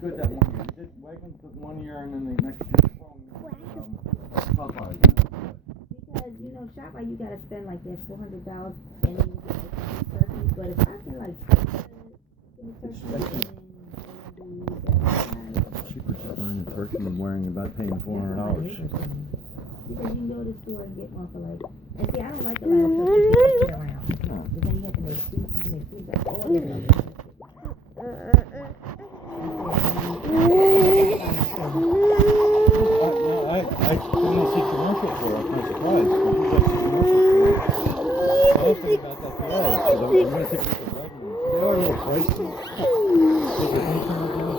good that 1 year. He did Wegmans took 1 year, and then the next year Popeyes. Because ShopRite you gotta spend like that $400, and then you get the turkeys. But if I can like It's cheaper just buying a turkey than worrying about paying $400. Because you can go to the store and get one for like, and see, I don't like a lot of turkeys to sit around. No. Because then you have to make soup, that's all you have to do. I didn't see commercial for it. I'm kind of surprised. But you got some commercial for it. I was thinking about that today. So I'm going to take a look at Wegmans. They are a little pricey. Is there anything like that?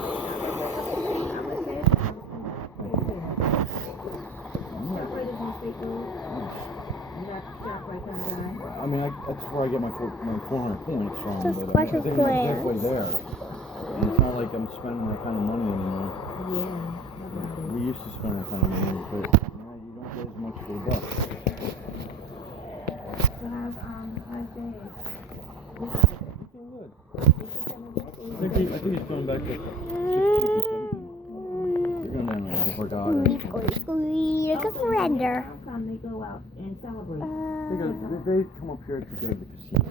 I mean, that's where I get my 400 points from. Just but special I think I'm halfway there. And it's not like I'm spending that kind of money anymore. Yeah. We used to spend that kind of money, but now you don't get as much for a buck. So how's Dave? It's all good. I think he's going back to 16 or 17. They're going down there before God. Squeak, surrender. How come they go out and celebrate? They come up here to go to the casino.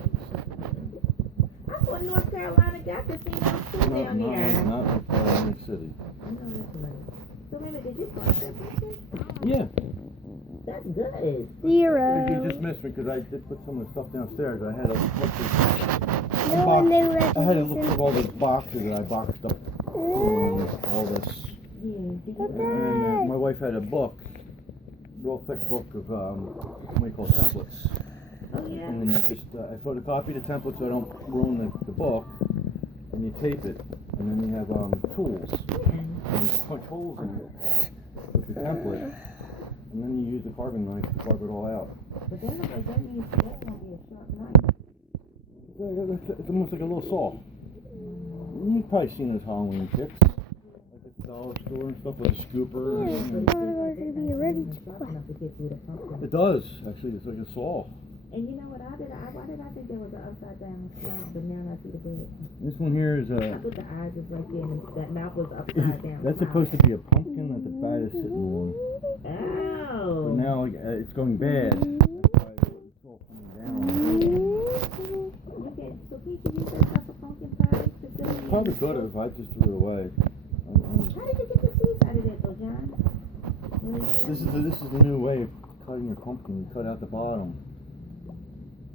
I thought North Carolina got casinos too down here. Not Carolina City. I know that's right. So wait a minute, did you cross that picture? Yeah. That's good. 0. You just missed me because I did put some of the stuff downstairs. I had to look I had to look through all those boxes that I boxed up. All this. Yeah. And my wife had a book, real thick book of what do you call it, templates. Oh yeah. And then you just I photocopy the template so I don't ruin the book, and you tape it, and then you have tools. Yeah. And you punch holes in it with the template, and then you use the carving knife to carve it all out. But that means that's gonna be a sharp knife. It's almost like a little saw. You've probably seen those Halloween kits, like at the dollar store and stuff with a scooper. It does, actually. It's like a saw. And you know what I did? Why did I think there was an upside down smile? But now I see the bed. This one here is I thought the eyes was right there, and that mouth was upside down. That's supposed to be a pumpkin that the bat is sitting on. Oh. But now it's going bad. That's why it's all coming down. Okay, so can't you use that stuff for pumpkin pie? Probably could have. I just threw it away. How did you get the seeds out of that though, John? This is the new way of cutting your pumpkin. You cut out the bottom.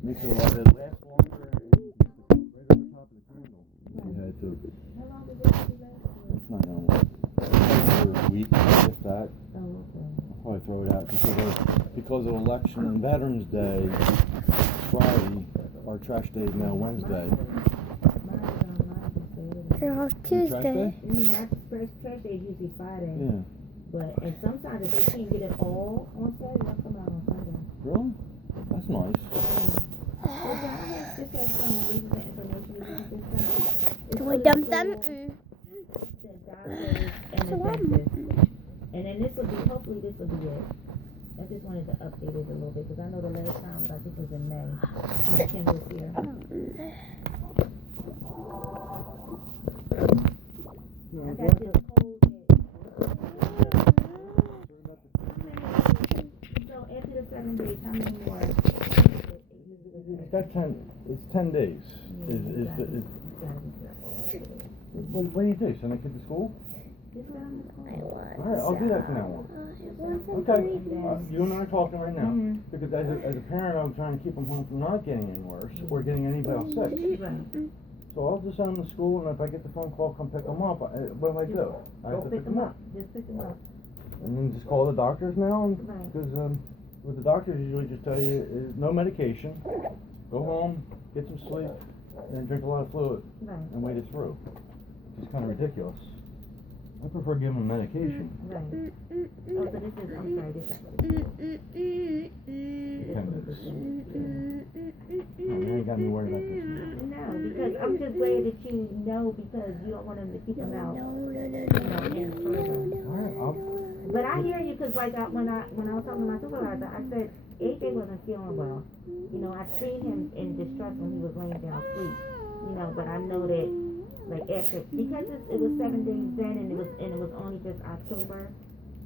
Makes it a lot. It lasts longer and you can right over top of the candle. You had to. How long does it last? It's not gonna work. For a week, if that. Oh, okay. I'll probably throw it out because of election and Veterans Day. Friday, our trash day is now Wednesday. Tuesday. My trash day is usually Friday. Yeah. But and sometimes if they can't get it all on Saturday, I'll come out on Sunday. Really? That's nice. Well, John, I have just have some recent information with you this time. It's Do I really dump cool. them? The doctors and the dentist. And then this will be, hopefully this will be it. I just wanted to update it a little bit because I know the last time I think was in May when Kim was here. I got this cold So after the 7 days, how many more? It's 10 days. What do you do? Send a kid to school? Alright, I'll do that from now on. Okay. You and I are talking right now. Because as a parent, I'm trying to keep them home from not getting any worse or getting anybody else sick. So I'll just send them to school, and if I get the phone call, come pick them up. What do I do? I have to pick them up. Just pick them up. And then just call the doctors now, Right. because what the doctors usually just tell you is no medication. Go home, get some sleep, and drink a lot of fluid, and wait it through. It's kind of ridiculous. I prefer giving them medication. Right. Oh, so this is, I'm sorry, this is. 10 days. You ain't got me worried about this. No, because I'm just glad that you know because you don't want them to keep them out. Alright, But I hear you because like when I was talking to my supervisor, I said AJ wasn't feeling well. You know, I've seen him in distress when he was laying down asleep. You know, but I know that like after, because it was 7 days then, and it was only just October.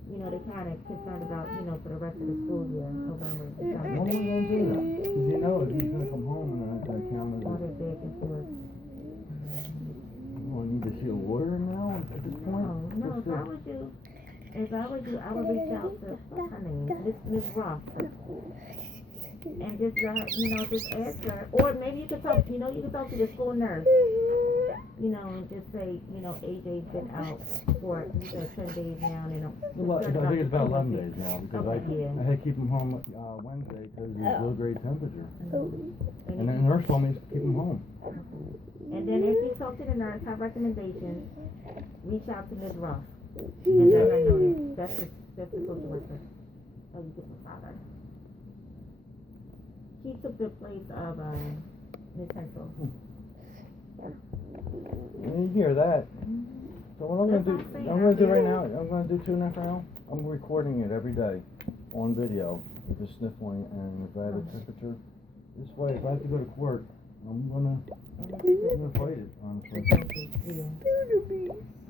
You know, they kind of concerned about, you know, for the rest of the school year, November, When December. are we gonna do that? Because you know he's gonna come home and that calendar. All that back and forth. Well, I need to see a lawyer now at this point? No, if I was you, I would reach out to, what's her name, Miss Ross, and just let her, you know, just ask her, or maybe you could talk, you know, you could talk to the school nurse, you know, and just say, you know, AJ's been out for, you said 10 days now, and I'm Well, I concerned think it's about 11 pregnancy. days now, because Okay, I had to keep him home Wednesday because of his low-grade temperature. And And then the nurse told me to keep him home. And then if you talk to the nurse, have recommendations, reach out to Ms. Ross. And let her know that that's the social worker. Oh, you get my father. She took the place of Ms. Hensel. You hear that? So what I'm gonna do right now, I'm gonna do 2.5 hours. I'm recording it every day on video with the sniffling and if I have a temperature. This way, if I have to go to court, I'm gonna fight it, honestly. Yeah.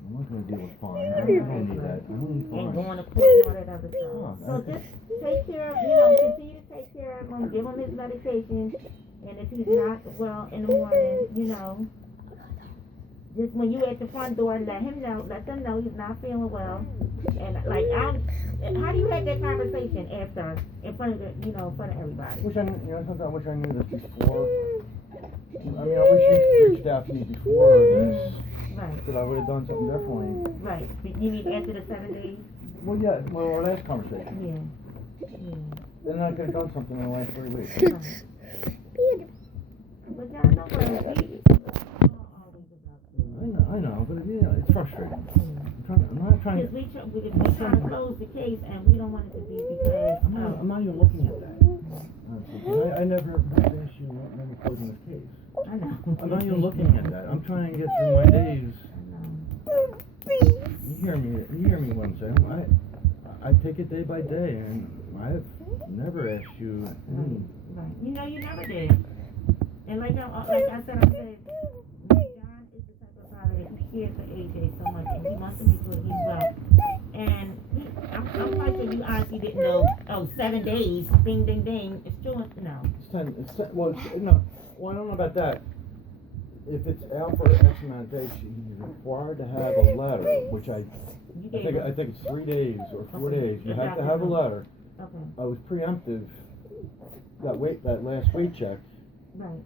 I'm not gonna deal with fines. I don't need that. I don't need And fines. going to court and all that other stuff. Oh, So just take care of, you know, continue to take care of him, give him his medication, and if he's not well in the morning, you know, just when you at the front door, let them know he's not feeling well. And like, how do you have that conversation after, in front of the, you know, in front of everybody? Sometimes I wish I knew this before. I mean, I wish you reached out to me before this. Right. That I would have done something differently. Right. You mean after the 7 days? Well, yeah, our last conversation. Yeah. Then I could have done something in the last 3 weeks. Right. But y'all know what, I know, but it's frustrating. I'm not trying to. Because we trying to close the case and we don't want it to be because. I'm not even looking at that. I never had an issue with closing this case. I know. I'm not even looking at that. I'm trying to get through my days. You hear me what I'm saying. I take it day by day, and I've never asked you. Right. You know, you never did. And like I said, John is the type of father that he cares for AJ so much, and he wants to make sure he's well. And I'm quite sure you honestly didn't know. Oh, 7 days, ding, ding, ding. It's true. No. It's 10. Well, no. Well, I don't know about that. If it's out for X amount of days, he's required to have a letter, which I think it's 3 days or 4 days. You have to have a letter. Okay. I was preemptive. That last weight check. Right.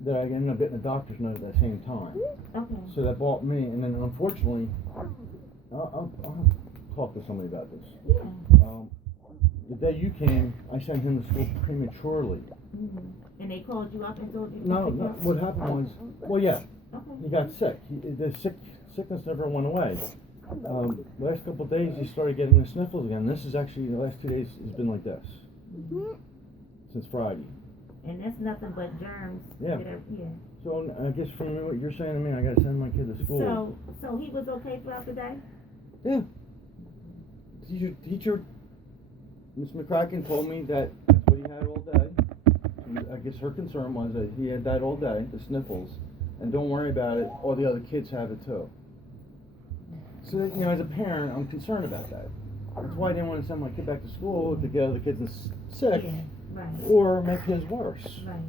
That I ended up getting a doctor's note at the same time. Okay. So that bought me, and then unfortunately, I'll talk to somebody about this. Yeah. The day you came, I sent him to school prematurely. Mm-hmm. And they called you up and told you? No, what happened was, well, yeah, Okay. he got sick. The sickness never went away. Last couple of days, he started getting the sniffles again. This is actually, the last 2 days, has been like this. Mm-hmm. Since Friday. And that's nothing but germs. Yeah. Yeah. So I guess from what you're saying to me, I gotta send my kid to school. So he was okay throughout the day? Yeah. Teacher, Miss McCracken told me that that's what he had all day. I guess her concern was that he had that all day, the sniffles, and don't worry about it, all the other kids have it too. So, as a parent, I'm concerned about that. That's why I didn't want to send my kid back to school to get other kids sick, Yeah, right. or make his worse. Right.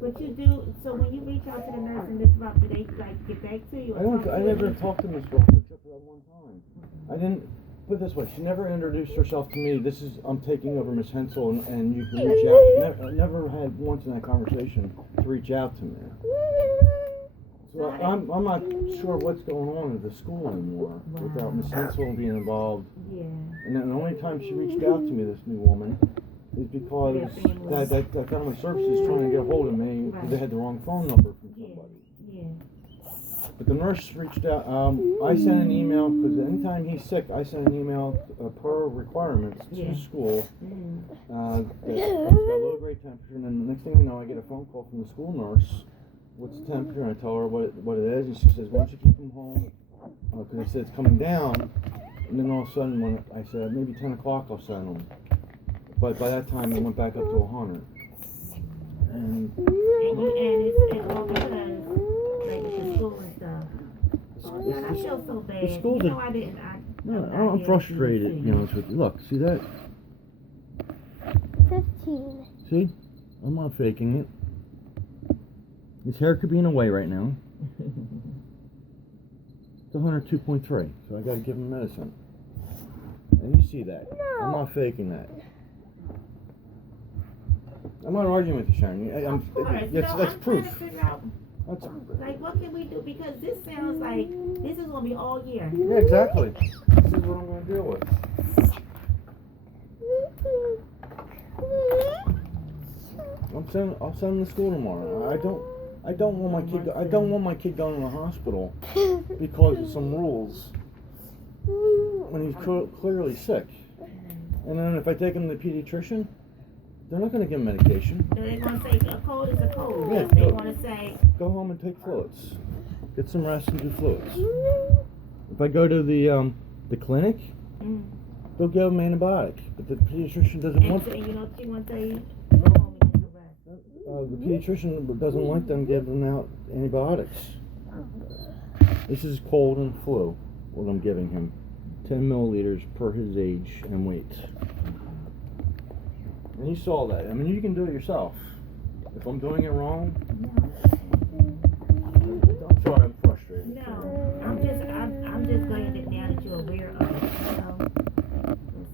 But you do, so when you reach out to the nurse and disrupt, do they get back to you? I never talked to Miss Ross except for that one time. I didn't, put it this way, she never introduced herself to me. I'm taking over Miss Hensel and you can reach out. I never had once in that conversation to reach out to me. So I'm not sure what's going on at the school anymore without Miss Hensel being involved. Yeah. And then the only time she reached out to me, this new woman, is because that family services trying to get a hold of me because they had the wrong phone number from somebody. Yeah. But the nurse reached out. I sent an email because anytime he's sick, I send an email per requirements to school. That's got a low grade temperature, and then the next thing you know, I get a phone call from the school nurse. What's the temperature? And I tell her what it is, and she says, "Why don't you keep him home?" Because I said it's coming down. And then all of a sudden, when I said maybe 10 o'clock, I'll send him. But by that time, it went back up to 100. And it's all because, like, it's the God, I feel so bad. The schools you know, are, I didn't. no, I'm frustrated, to be honest with you. Look, see that? 15. See? I'm not faking it. His hair could be in a way right now. It's 102.3, so I gotta give him medicine. And you see that. No. I'm not faking that. I'm not arguing with you, Sharon. Of course. That's I'm proof. trying to figure out, That's, like, what can we do? Because this sounds like this is going to be all year. yeah, exactly. This is what I'm gonna deal with. I'll send him to school tomorrow. I don't want my kid going to the hospital because of some rules when he's clearly sick. And then if I take him to the pediatrician, they're not going to give him medication. So they're going to say a cold is a cold. Yeah, They want to say, go home and take fluids. Get some rest and do fluids. If I go to the clinic, they'll give him antibiotic. But the pediatrician doesn't want. and you know, she wants to say, go home and get some rest. The pediatrician doesn't like them giving out antibiotics. This is cold and flu, what I'm giving him. 10 milliliters per his age and weight. And you saw that. I mean, you can do it yourself. If I'm doing it wrong, I'm sorry, I'm frustrated. No, I'm just glad that now that you're aware of